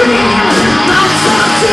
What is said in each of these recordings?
Dream, I'm so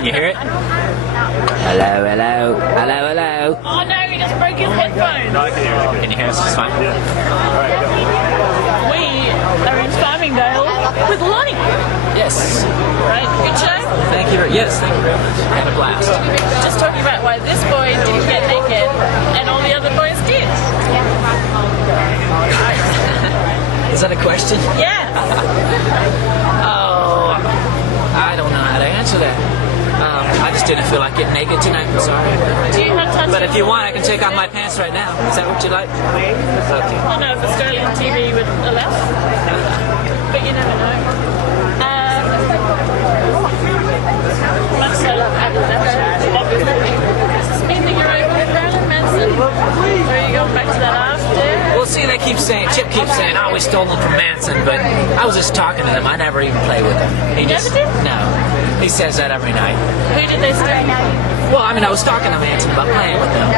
Can you hear it? Hello, hello, hello, hello. Oh no, he just broke his headphones. No, I can hear you. Can you hear us? It's fine. Yeah. All right, go. We are in Farmingdale with Lonnie. Yes. Right, good show. Thank you. Yes, thank you very much. I had a blast. Just talking about why this boy didn't get naked and all the other boys did. Is that a question? Yeah. Oh, I don't know how to answer that. I just didn't feel like getting naked tonight. I'm sorry. Do you have tattoos? But if you want, I can take off my pants right now. Is that what you like? Okay. I don't know if Australian TV would allow, but you never know. Much so love Adler, obviously. Speaking you're over with Marilyn Manson, where are you going back to that after? Well, see, they keep saying, Chip keeps saying, oh, we stole them from Manson, but I was just talking to them. I never even played with them. He You just, never did? No. He says that every night. Who did they steal? Well, I mean, I was talking to Manson about playing with them.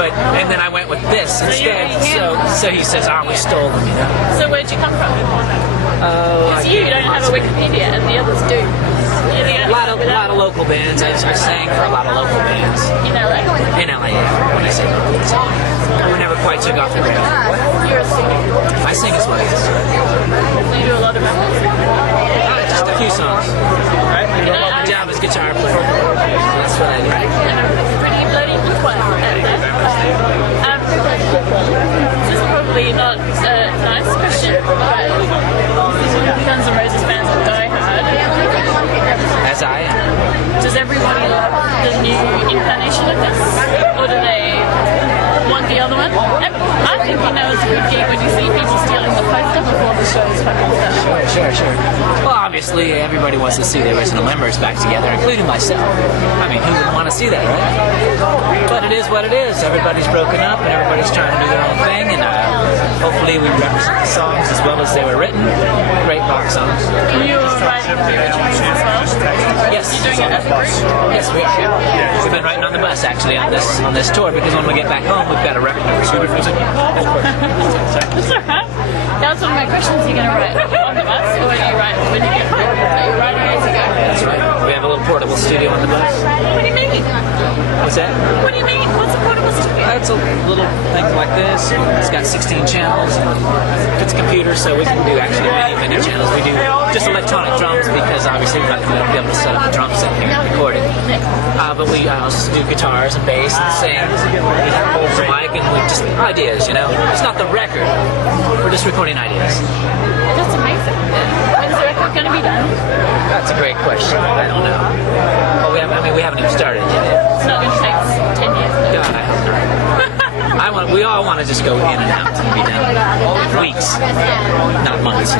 But, and then I went with this instead. So he says, oh, we stole them, you know. So where'd you come from? Because you don't have a Wikipedia and the others do. A lot of local bands. I sang for a lot of local bands. In LA? In LA, yeah. When I say local, we never quite took off the ground. You're a singer. I sing as well. You do a lot of Just a few songs. My job is guitar player. That's what I do. And a pretty bloody good one at that. This is probably not a nice question, but Guns N' Roses fans are die hard. As I am. Does everybody love the new incarnation of this? Or do they want the other one? And I think you know it's a good gig when you see people stealing the poster before the show's fucking started. Sure. Well, obviously, everybody wants to see the original members back together, including myself. I mean, who wouldn't want to see that, right? But it is what it is. Everybody's broken up, and everybody's trying to do their own thing, and hopefully we represent the songs as well as they were written. Great rock songs. You were writing the originals as well? Yes. You're doing it as a group? Yes, we are. We've been writing on the bus, actually, on this tour, because when we get back home, we've got a record to record. That's alright. That was one of my questions. Are you going to write on the bus, or are you writing when you get home? Are you writing as you go? That's right. We have a little portable studio on the bus. What do you mean? What's that? What do you mean? What's a portable studio? It's a little thing like this. It's got 16 channels. It's a computer, so we can do actually many channels. We do just electronic drums because obviously we're not going to be able to set up a drum set here and record it. But we also do guitars and bass and sing. We hold the mic and we just ideas, you know. It's not the record. We're just recording ideas. That's amazing. When's the record going to be done? That's a great question. I don't know. Well, we haven't even started yet. It's not going to take 10 years. God, I hope not. We all want to just go in and out and be done. Weeks, not months.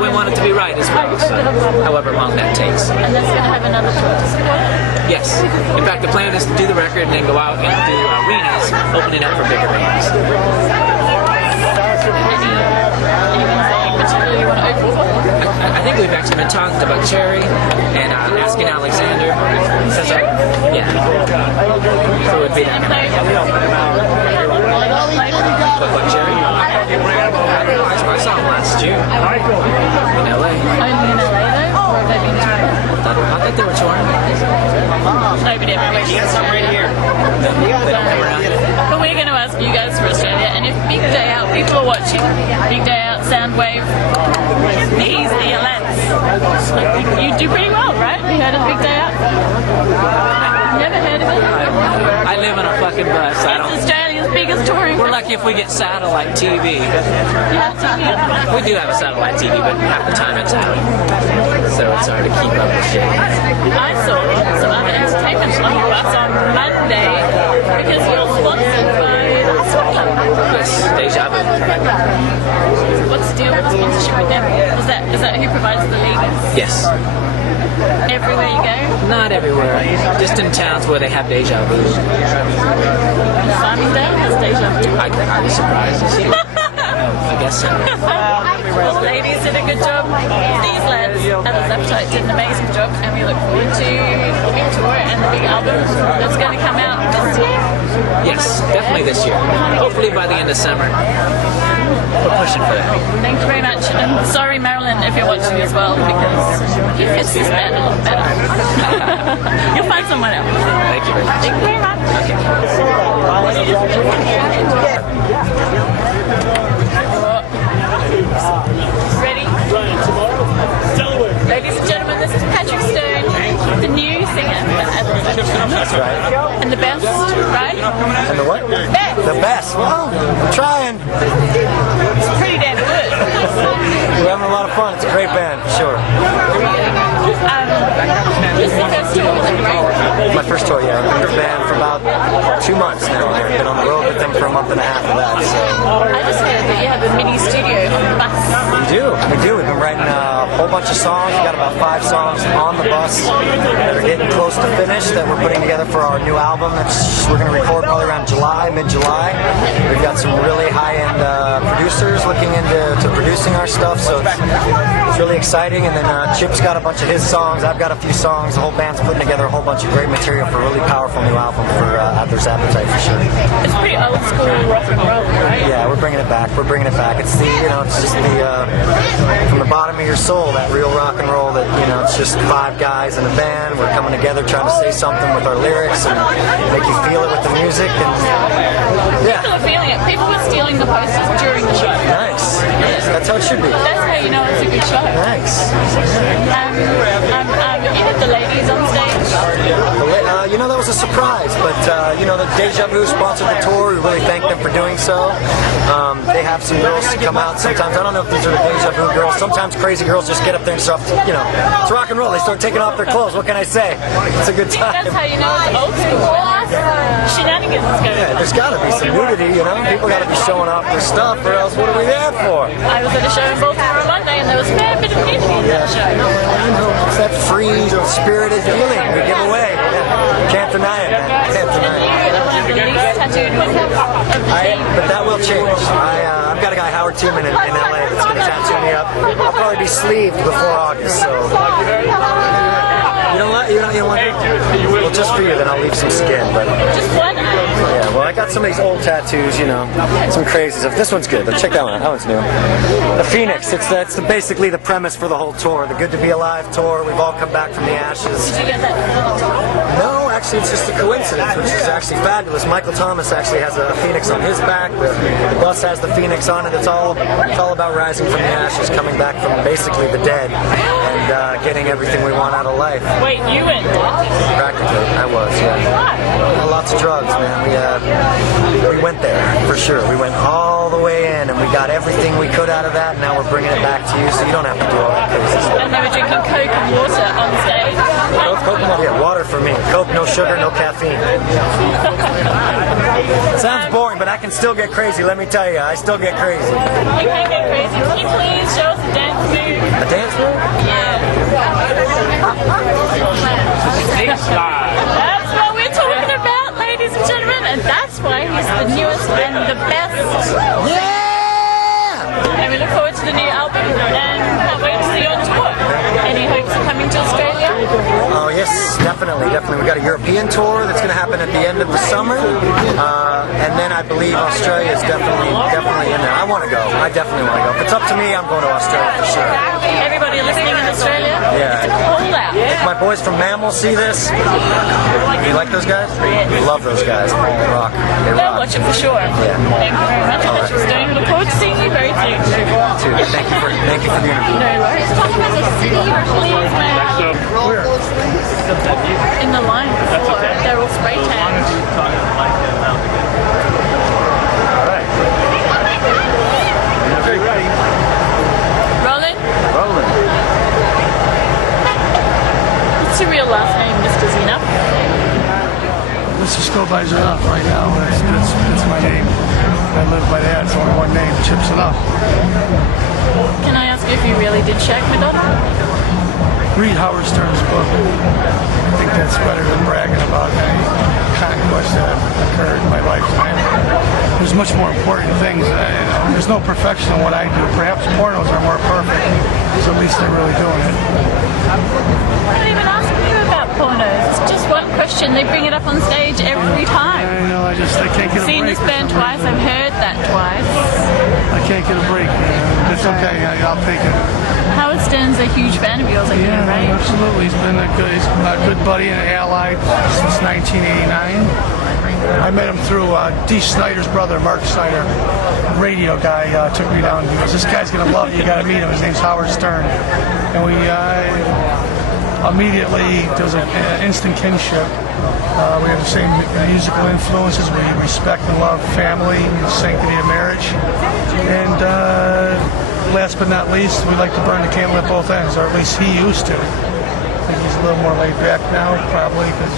We want it to be right as well, so however long that takes. And that's going to have another tour to support? Yes. In fact, the plan is to do the record and then go out and do arenas, opening up for bigger bands. You want to open for? I think we've actually been talking about Cherry and asking Alexander. Yeah. So it would be that. What, Cherry? I saw him last year. In LA. Only in LA though? Or have they been touring? I thought they were touring. Nobody ever makes it. They don't come around. But we're going to ask you guys for Australia, and if Big Day Out, people are watching Big Day Out, Soundwave, these are your lads. Like, you do pretty well, right? You heard of Big Day Out? Never heard of it? I live on a fucking bus. It's Australia's biggest touring. We're lucky if we get satellite TV. You have TV? We do have a satellite TV, but half the time it's out. So it's hard to keep up with shit. I saw some other entertainment on the bus on Monday because you're sponsored by Yes, Deja Vu. What's the deal with the sponsorship with them? Is that who provides the league? Yes. Everywhere you go? Not everywhere. Just in towns where they have Deja Vu. Farmingdale has Deja Vu. I was surprised to see it. I guess so. Well, the ladies did a good job. These lads, Adler's Appetite, did an amazing job, and we look forward to the big tour and the big album that's going to come out this year. Yes, definitely this year. Hopefully by the end of summer. we're pushing for that. Thank you very much. And sorry, Marilyn, if you're watching as well, because he fits this band a lot better. You'll find someone else. Thank you very much. Thank you very much. Ready? Ladies and gentlemen, this is Patrick Stone, the new singer for Adler. That's right. And the best, right? And the what? Best. The best. Well, I'm trying. It's pretty damn good. We're having a lot of fun. It's a great band, for sure. This is the first tour, right? My first tour, yeah. I've been with the band for about 2 months now. I've been on the road with them for a month and a half of that. So I just heard that you have a mini studio on the bus. we do. We've been writing a whole bunch of songs. We've got about 5 songs on the bus that are getting close to finish that we're putting together for our new album. We're going to record probably around July, mid-July. We've got some really high-end producers looking into producing our stuff, so it's really exciting. And then Chip's got a bunch of his songs. I've got a few songs. The whole band's putting together a whole bunch of great material for a really powerful new album for Adler's Appetite, for sure. It's pretty old school rock and roll, right? Yeah, we're bringing it back. It's the, it's just the from the bottom of your soul, that real rock and roll. That it's just 5 guys in a band. We're coming together, trying to say something with our lyrics and make you feel it with the music. And yeah, People are feeling it. People were stealing the posters during the show. nice. That's how it should be. That's how you know it's a good show. Nice. You had the ladies on stage. That was a surprise, but the Deja Vu sponsored the tour. We really thank them for doing so. They have some girls to come out sometimes. I don't know if these are the Deja Vu girls. Sometimes crazy girls just get up there and stuff. It's rock and roll. They start taking off their clothes. What can I say? It's a good time. That's how you know it's old school. Shenanigans is going Yeah, on. there's got to be some nudity, People got to be showing off their stuff, or else what are we there for? I was at a show in Baltimore on Monday, and there was a fair bit of nudity in that show. It's that free, spirited feeling we give away. Yeah. Can't deny it, man. Can't deny it. But that will change. I've got a guy, Howard Tiemann, in LA that's going to tattoo me up. I'll probably be sleeved before August, so. You know what? You don't want well, just for you, then I'll leave some skin. But Just one. yeah, well, I got some of these old tattoos, some crazy stuff. This one's good. But check that one out. That one's new. The Phoenix. That's basically the premise for the whole tour. The Good to Be Alive tour. We've all come back from the ashes. Did you get that? No, actually, it's just a coincidence, which is actually fabulous. Michael Thomas actually has a phoenix on his back. The bus has the phoenix on it. It's all about rising from the ashes, coming back from basically the dead, and getting everything we want out of life. Wait, you went dead? Practically, I was, yeah. Why? Lots of drugs, man. We went there, for sure. We went all the way in, and we got everything we could out of that, and now we're bringing it back to you, so you don't have to do all that crazy stuff. And they were drinking Coke and water on stage. Coke, yeah, water for me. Coke, no sugar, no caffeine. Sounds boring, but I can still get crazy, let me tell you. I still get crazy. You can get crazy. Can you please show us a dance move? A dance move? Yeah. That's what we're talking about, ladies and gentlemen, and that's why he's the newest and the best. Yeah! And we look forward to the new album and can't wait to see you on tour. Any hopes of coming to Australia? Oh, yes, definitely. We got a European tour that's going to happen at the end of the summer, and then I believe Australia is definitely in there. I want to go. I definitely want to go. If it's up to me, I'm going to Australia for sure. Everybody listening in Australia? Yeah. It's a cold out. If my boys from Mammal see this, you like those guys? Love those guys. They rock. They They'll rock. watch it for sure. Yeah. Thank you very much. Patrick Stone. Look forward to seeing you very soon. Thank you for the interview. No worries. Please, man. In the line before, they're all spray tanned. Rolling? What's your real last name, Mr. Zena? Let's just go by Enough right now. That's my name. I live by that. It's only one name, Chips Enough. Can I ask you if you really did shag Madonna? Read Howard Stern's book. I think that's better than bragging about any conquest that occurred in my lifetime. There's much more important things. There's no perfection in what I do. Perhaps pornos are more perfect, so at least they're really doing it. I'm not even asking you about pornos. It's just one question. question. They bring it up on stage every time. I know, I can't get a Seen break. this band twice. I've heard that twice. I can't get a break. It's okay. I'll take it. Howard Stern's a huge fan of yours, I hear, Yeah, right? absolutely. He's a good buddy and ally since 1989. I met him through Dee Snider's brother, Mark Snyder, radio guy, took me down. He goes, "This guy's gonna love you. You gotta meet him. His name's Howard Stern." And we immediately, there was an instant kinship. We have the same musical influences. We respect and love family and the sanctity of marriage. And last but not least, we like to burn the candle at both ends, or at least he used to. I think he's a little more laid back now, probably, because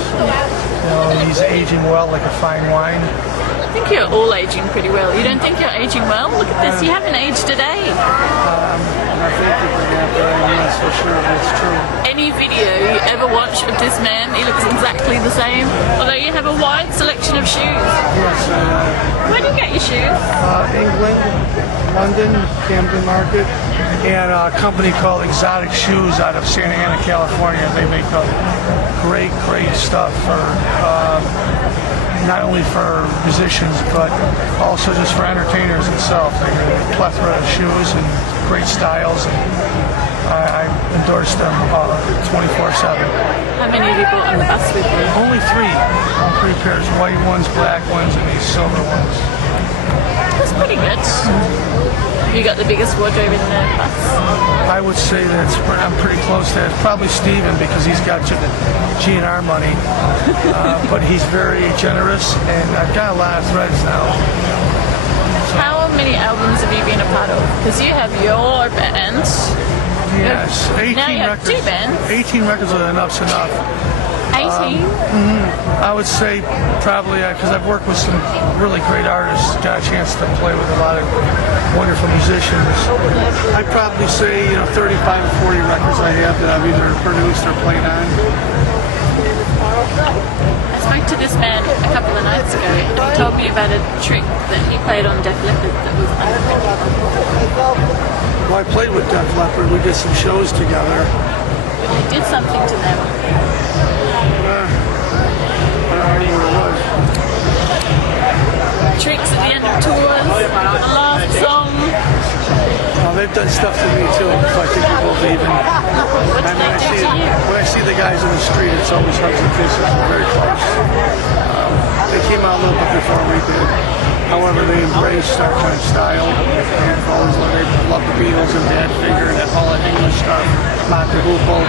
he's aging well like a fine wine. I think you're all aging pretty well. You don't think you're aging well? Look at this. You haven't aged a day. I think that's for sure. That's true. Any video you ever watch of this man, he looks exactly the same. Although you have a wide selection of shoes. Yes. Where do you get your shoes? England, London, Camden Market, and a company called Exotic Shoes out of Santa Ana, California. They make great stuff for not only for musicians, but also just for entertainers itself. They have a plethora of shoes and great styles. And I endorse them 24/7. How many have you bought on the bus with you? Only three pairs, white ones, black ones, and these silver ones. That's pretty good. You got the biggest wardrobe in the bus? I would say I'm pretty close to it. Probably Steven, because he's got G&R money, but he's very generous, and I've got a lot of threads now. How many albums have you been a part of? Because you have your band. Yes, 18 Now you have records. two bands. 18 records with Enough's Enough. 18? I would say probably, because I've worked with some really great artists, got a chance to play with a lot of wonderful musicians. I'd probably say 35 or 40 records I have that I've either produced or played on. I spoke to this man a couple of nights ago and he told me about a trick that he played on Def Leppard that was unbelievable. Well, I played with Def Leppard. We did some shows together. You did something to them. I don't remember what it was. Tricks at the end of tours, the last song. Well, they've done stuff to me too, so I think we'll both even. What did they do to you? When I see the guys in the street, it's always hugs and kisses. We're very close. They came out a little bit before we did. However, they embraced our kind of style. They love the Beatles and Bad Finger and that all that English stuff, Mata Hoople,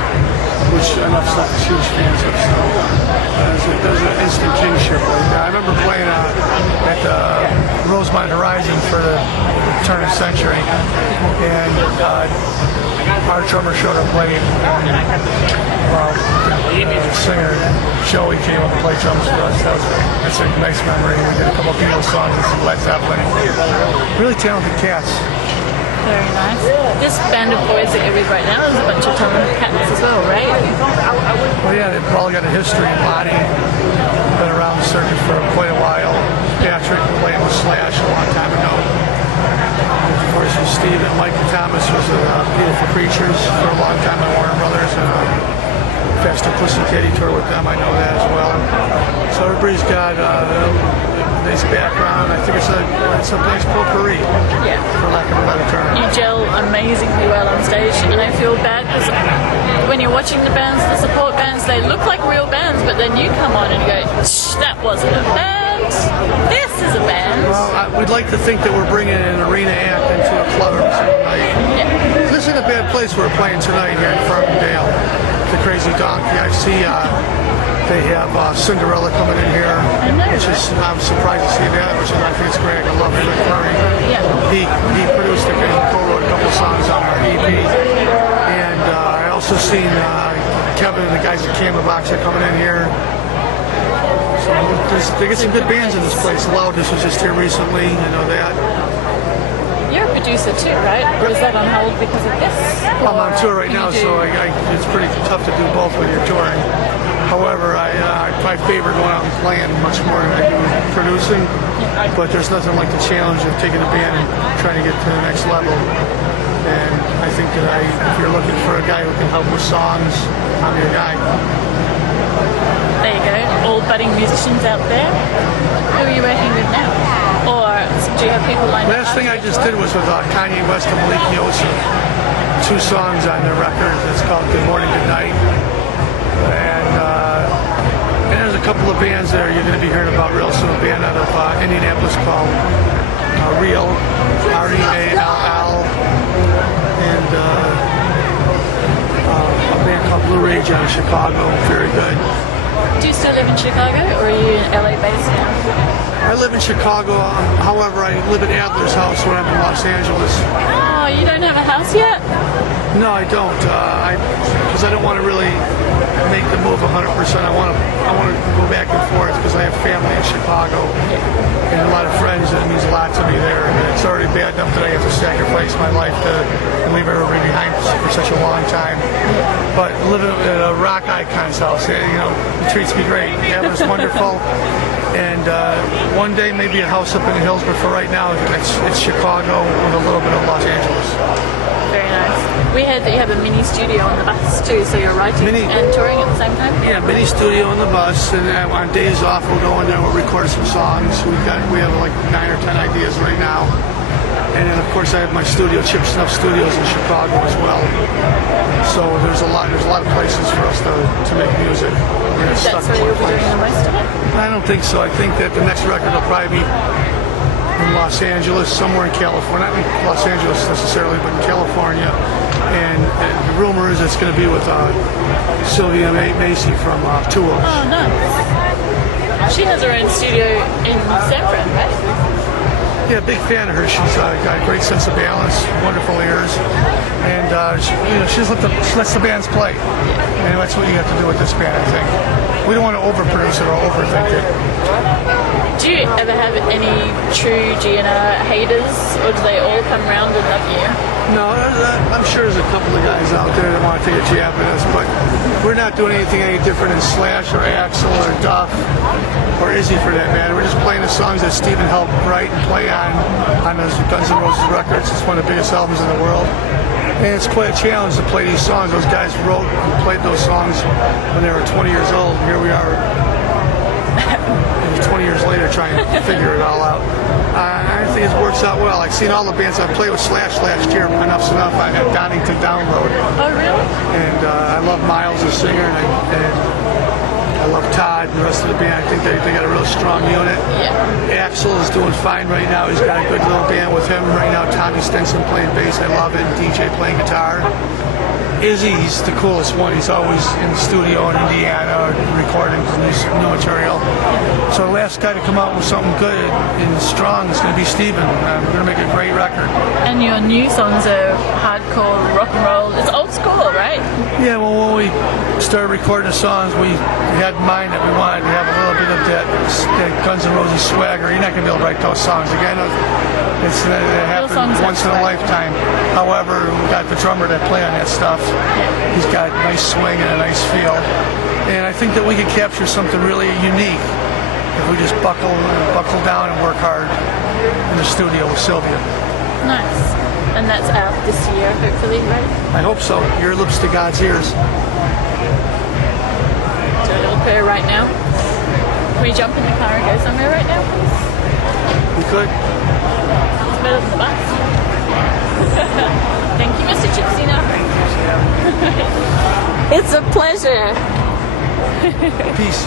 which enough stuff is huge fans of. So there's an instant kinship right there. I remember playing at the Rosemont Horizon for the turn of the century, and our drummer showed up late. The singer Joey came up and played drums for us. That's a nice memory. We did a couple of Beatles songs and some Led Zeppelin. Really talented cats. Very nice. This band of boys that you're with right now is a bunch of talented cats as well, right? Well, yeah, they've all got a history. Lonnie, been around the circuit for quite a while. Patrick played with Slash a long time ago. Of course, with Steve and Mike Thomas was Beautiful Creatures for a long time at Warner Brothers. Faster Pussycat, he toured with them, I know that as well. So everybody's got a nice background. I think it's a nice potpourri, for lack of a better term. You gel amazingly well on stage, and I feel bad because when you're watching the bands, the support bands, they look like real bands, but then you come on and you go, "Shh, that wasn't a band. This is a band." Well, we'd like to think that we're bringing an arena act into a club every single night. This isn't a bad place we're playing tonight here in Farmingdale. The Crazy Donkey. I see they have Cinderella coming in here, which is, I'm surprised to see that, which I think it's great. I love Rick Murray. He produced and co-wrote a couple songs on our EP. And I also seen Kevin and the guys at Camera Box are coming in here. So they get some good bands in this place. Loudness was just here recently, I know that. You're a producer too, right? Or is that on hold because of this? I'm on tour right now, so it's pretty tough to do both when you're touring. However, I favor going out and playing much more than I do producing. But there's nothing like the challenge of taking a band and trying to get to the next level. And I think that if you're looking for a guy who can help with songs, I'm your guy. There you go. budding musicians out there. Who are you working with now? Or do you have people lined up? Last thing I just did was with Kanye West and Malik Yosi. 2 songs on their record. It's called Good Morning, Good Night. And there's a couple of bands there you're going to be hearing about real soon. A band out of Indianapolis called Real, R-E-A-L-L. And a band called Blue Rage out of Chicago. Very good. Do you still live in Chicago, or are you LA based now? I live in Chicago. However, I live at Adler's house when I'm in Los Angeles. Oh, you don't have a house yet? No, I don't. Because I don't want to really make the move 100%. I want to go back and forth because I have family in Chicago and a lot of friends, and it means a lot to me there. And it's already bad enough that I have to sacrifice my life and leave everybody behind for such a long time. But living at a rock icon's house, it treats me great. Adler's wonderful. And one day maybe a house up in the hills, but for right now it's Chicago with a little bit of Los Angeles. Very nice. We heard that you have a mini studio on the bus too, so you're writing and touring at the same time? Yeah, mini studio on the bus, and on days off we'll go in there, we'll record some songs. We have like 9 or 10 ideas right now. And then of course I have my studio, Chip Snuff Studios in Chicago as well. So there's a lot of places for us to make music. That's where you'll be doing the most of it? I don't think so. I think that the next record will probably be in Los Angeles, somewhere in California. Not in Los Angeles necessarily, but in California. And the rumor is it's going to be with Sylvia Macy from Tool. Oh, nice. She has her own studio in San Fran, right? Yeah, big fan of her. She's got a great sense of balance, wonderful ears, and she lets the bands play. And that's what you have to do with this band, I think. We don't want to overproduce it or overthink it. Do you ever have any true GNR haters, or do they all come around and love you? No, I'm sure there's a couple of guys out there that want to take a jab at us, but we're not doing anything any different than Slash or Axl or Duff or Izzy for that matter. We're just playing the songs that Steven helped write and play on those Guns N' Roses records. It's one of the biggest albums in the world. And it's quite a challenge to play these songs. Those guys wrote and played those songs when they were 20 years old. Here we are 20 years later trying to figure it all out. I think it works out well. I've seen all the bands I played with Slash last year. Enough's Enough. I had Donington Download. Oh, really? And I love Miles, the singer, and I love Todd and the rest of the band. I think they got a real strong unit. Yeah. Axl is doing fine right now. He's got a good little band with him right now. Tommy Stinson playing bass. I love it. And DJ playing guitar. Izzy's the coolest one. He's always in the studio in Indiana recording new material. So the last guy to come out with something good and strong is going to be Steven. We're going to make a great record. And your new songs are hardcore rock and roll. It's old school, right? Yeah, well, when we started recording the songs, we had in mind that we wanted to have a little bit of that Guns N' Roses swagger. You're not going to be able to write those songs again. It happens once in a lifetime. However, we got the drummer that play on that stuff. He's got a nice swing and a nice feel. And I think that we could capture something really unique if we just buckle down and work hard in the studio with Sylvia. Nice. And that's out this year, hopefully, right? I hope so. Your lips to God's ears. Do a little prayer right now. Can we jump in the car and go somewhere right now, please? We could. It's better than the bus. Thank you, Mr. Chipsino. It's a pleasure. Peace.